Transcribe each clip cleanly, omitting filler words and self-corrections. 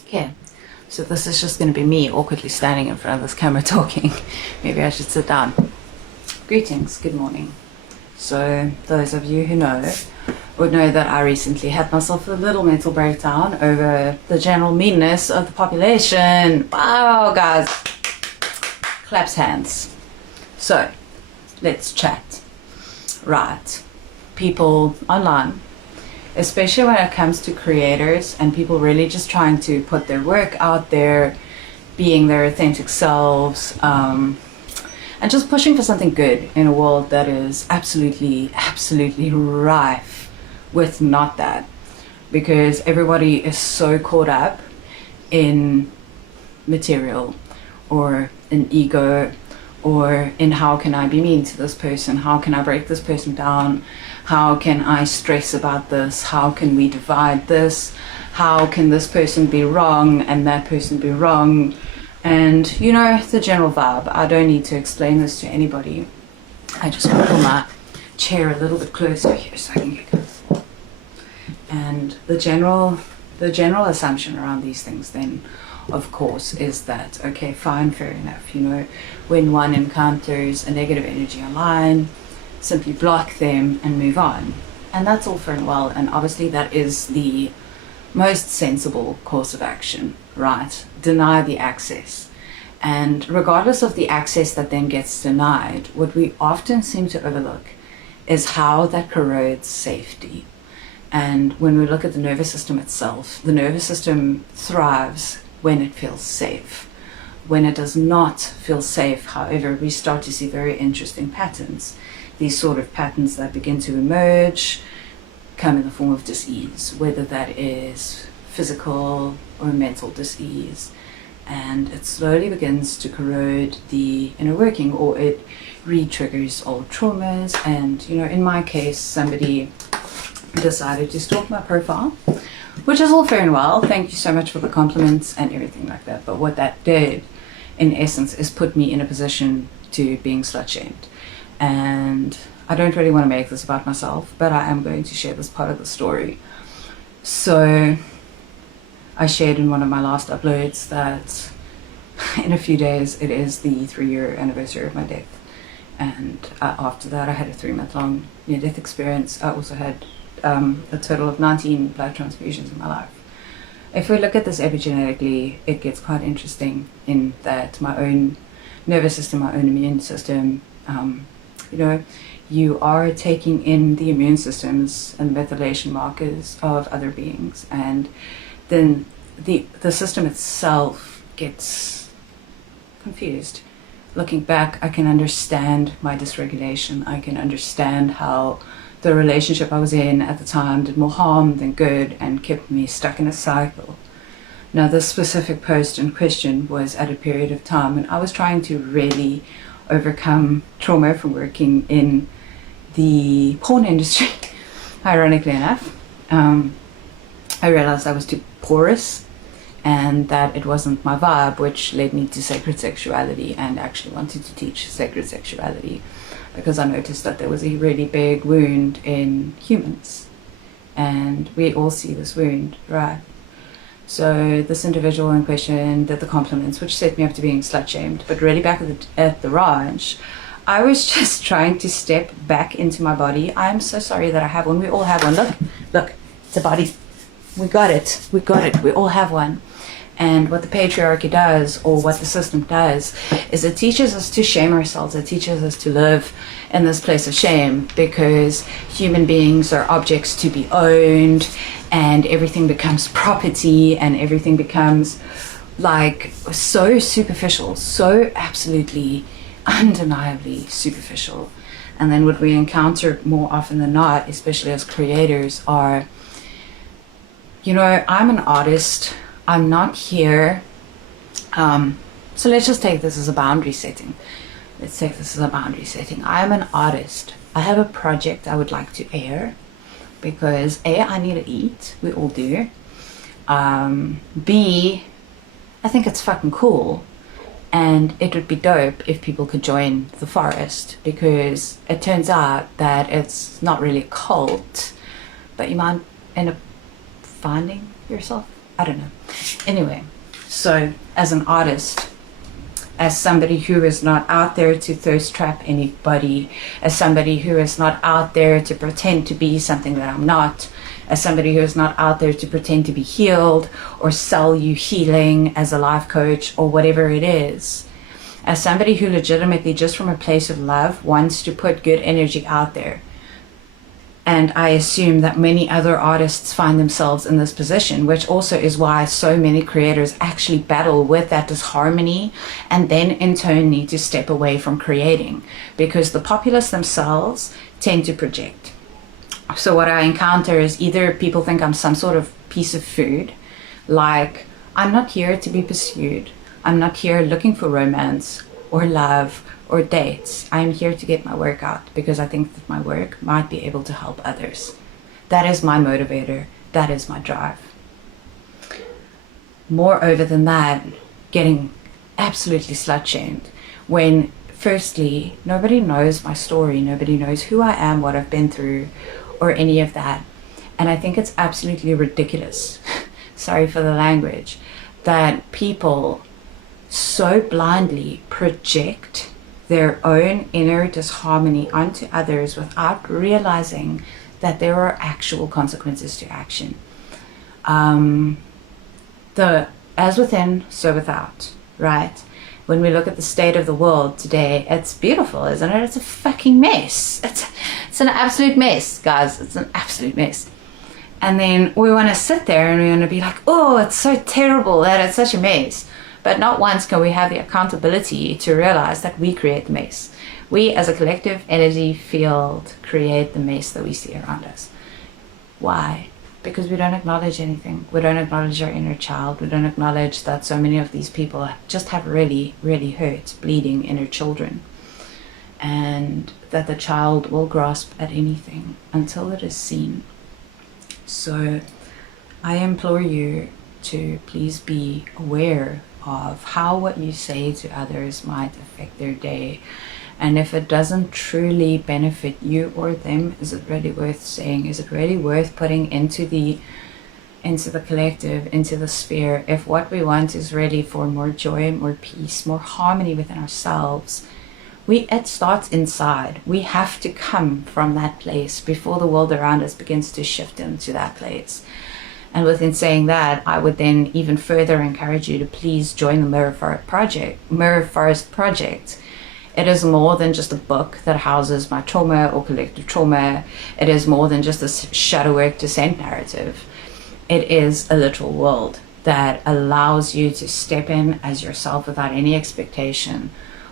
Okay, so this is just going to be me awkwardly standing in front of this camera talking. Maybe I should sit down. Greetings, good morning. So those of you who know would know that I recently had myself a little mental breakdown over the general meanness of the population. Wow, guys. Claps hands. So, let's chat. Right. People online, especially when it comes to creators and people really just trying to put their work out there, being their authentic selves, and just pushing for something good in a world that is absolutely rife with not that, because everybody is so caught up in material or in ego or in how can I be mean to this person, how can I break this person down, how can I stress about this, how can we divide this, how can this person be wrong and that person be wrong, and you know, the general vibe. I don't need to explain this to anybody. I just want to pull my chair a little bit closer here so I can get good. And the general assumption around these things then, of course, is that, okay, fine, fair enough, you know, when one encounters a negative energy online, simply block them and move on. And that's all fair and well, and obviously that is the most sensible course of action, right? Deny the access. And regardless of the access that then gets denied, what we often seem to overlook is how that corrodes safety. And when we look at the nervous system itself, the nervous system thrives when it feels safe. When it does not feel safe, however, we start to see very interesting patterns. These sort of patterns that begin to emerge come in the form of dis-ease, whether that is physical or mental dis-ease. And it slowly begins to corrode the inner working, or it re-triggers old traumas. And, you know, in my case, somebody decided to stalk my profile, which is all fair and well. Thank you so much for the compliments and everything like that. But what that did, in essence, is put me in a position to being slut-shamed. And I don't really want to make this about myself, but I am going to share this part of the story. So I shared in one of my last uploads that in a few days it is the 3-year anniversary of my death. And after that I had a 3-month-long near-death experience. I also had a total of 19 blood transfusions in my life. If we look at this epigenetically, it gets quite interesting in that my own nervous system, my own immune system, you know, you are taking in the immune systems and methylation markers of other beings, and then the system itself gets confused. Looking back, I can understand my dysregulation. I can understand how the relationship I was in at the time did more harm than good and kept me stuck in a cycle. Now, this specific post in question was at a period of time when I was trying to really overcome trauma from working in the porn industry. Ironically enough, I realized I was too porous and that it wasn't my vibe, which led me to sacred sexuality, and actually wanted to teach sacred sexuality because I noticed that there was a really big wound in humans, and we all see this wound, right? So this individual in question did the compliments, which set me up to being slut-shamed. But really, back at the ranch, I was just trying to step back into my body. I'm so sorry that I have one. We all have one. Look, it's a body. We got it. We all have one. And what the patriarchy does, or what the system does, is it teaches us to shame ourselves. It teaches us to live in this place of shame, because human beings are objects to be owned, and everything becomes property, and everything becomes like so superficial, so absolutely undeniably superficial. And then what we encounter more often than not, especially as creators, are, you know, I'm an artist. I'm not here. So let's just take this as a boundary setting. I'm an artist. I have a project I would like to air because A, I need to eat. We all do. B, I think it's fucking cool. And it would be dope if people could join the forest, because it turns out that it's not really a cult, but you might end up finding yourself I don't know. Anyway, so as an artist, as somebody who is not out there to thirst trap anybody, as somebody who is not out there to pretend to be something that I'm not, as somebody who is not out there to pretend to be healed or sell you healing as a life coach or whatever it is, as somebody who legitimately just from a place of love wants to put good energy out there. And I assume that many other artists find themselves in this position, which also is why so many creators actually battle with that disharmony and then in turn need to step away from creating, because the populace themselves tend to project. So what I encounter is either people think I'm some sort of piece of food, like I'm not here to be pursued, I'm not here looking for romance or love or dates. I'm here to get my work out because I think that my work might be able to help others. That is my motivator. That is my drive. Moreover than that, getting absolutely slut-shamed when, firstly, nobody knows my story, nobody knows who I am, what I've been through, or any of that. And I think it's absolutely ridiculous, sorry for the language, that people so blindly project their own inner disharmony onto others without realizing that there are actual consequences to action. As within, so without, right? When we look at the state of the world today, it's beautiful, isn't it? It's a fucking mess. It's an absolute mess, guys. It's an absolute mess. And then we want to sit there and we want to be like, oh, it's so terrible that it's such a mess. But not once can we have the accountability to realize that we create the mess. We as a collective energy field create the mess that we see around us. Why? Because we don't acknowledge anything. We don't acknowledge our inner child. We don't acknowledge that so many of these people just have really, really hurt, bleeding inner children. And that the child will grasp at anything until it is seen. So I implore you to please be aware of how what you say to others might affect their day, and if it doesn't truly benefit you or them, is it really worth saying? Is it really worth putting into the collective, into the sphere, if what we want is really for more joy, more peace, more harmony within ourselves? It starts inside. We have to come from that place before the world around us begins to shift into that place. And within saying that, I would then even further encourage you to please join the Mirror Forest Project. It is more than just a book that houses my trauma or collective trauma. It is more than just a shadow work descent narrative. It is a literal world that allows you to step in as yourself without any expectation,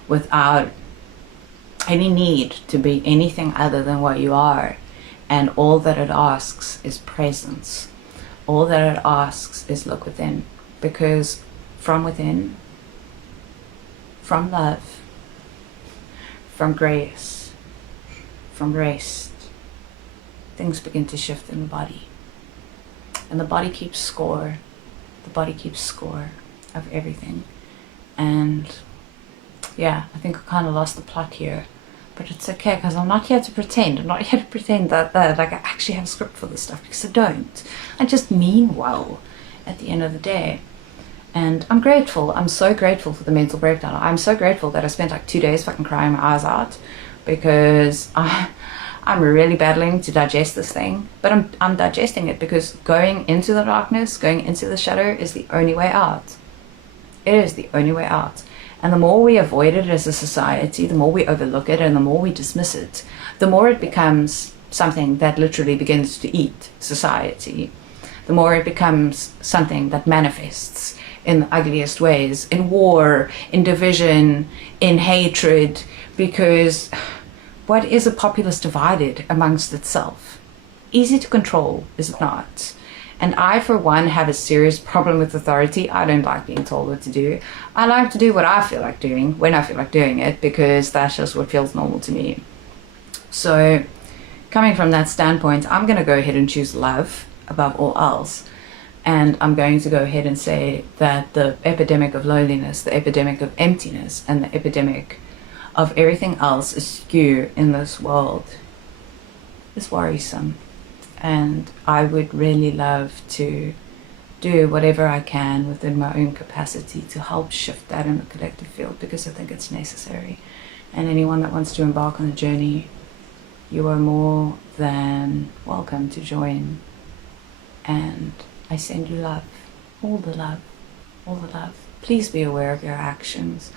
without any need to be anything other than what you are. And all that it asks is presence. All that it asks is look within, because from within, from love, from grace, from rest, things begin to shift in the body. And the body keeps score. The body keeps score of everything. And yeah, I think I kind of lost the plot here. But it's okay, because I'm not here to pretend. I'm not here to pretend that like I actually have a script for this stuff, because I don't. I just mean well at the end of the day. And I'm grateful. I'm so grateful for the mental breakdown. I'm so grateful that I spent like 2 days fucking crying my eyes out, because I'm really battling to digest this thing. But I'm digesting it because going into the darkness, going into the shadow is the only way out. It is the only way out. And the more we avoid it as a society, the more we overlook it and the more we dismiss it, the more it becomes something that literally begins to eat society. The more it becomes something that manifests in the ugliest ways, in war, in division, in hatred, because what is a populace divided amongst itself? Easy to control, is it not? And I, for one, have a serious problem with authority. I don't like being told what to do. I like to do what I feel like doing, when I feel like doing it, because that's just what feels normal to me. So, coming from that standpoint, I'm going to go ahead and choose love above all else. And I'm going to go ahead and say that the epidemic of loneliness, the epidemic of emptiness, and the epidemic of everything else askew in this world is worrisome. And I would really love to do whatever I can within my own capacity to help shift that in the collective field, because I think it's necessary. And anyone that wants to embark on the journey, you are more than welcome to join. And I send you love, all the love, all the love. Please be aware of your actions.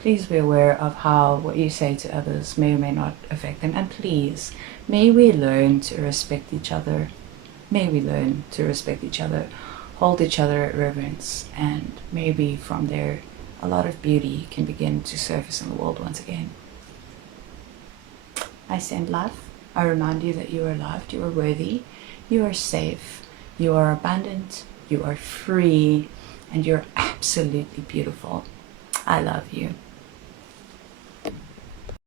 Please be aware of how what you say to others may or may not affect them. And please, may we learn to respect each other. May we learn to respect each other, hold each other at reverence, and maybe from there a lot of beauty can begin to surface in the world once again. I send love. I remind you that you are loved, you are worthy, you are safe, you are abundant, you are free, and you're absolutely beautiful. I love you.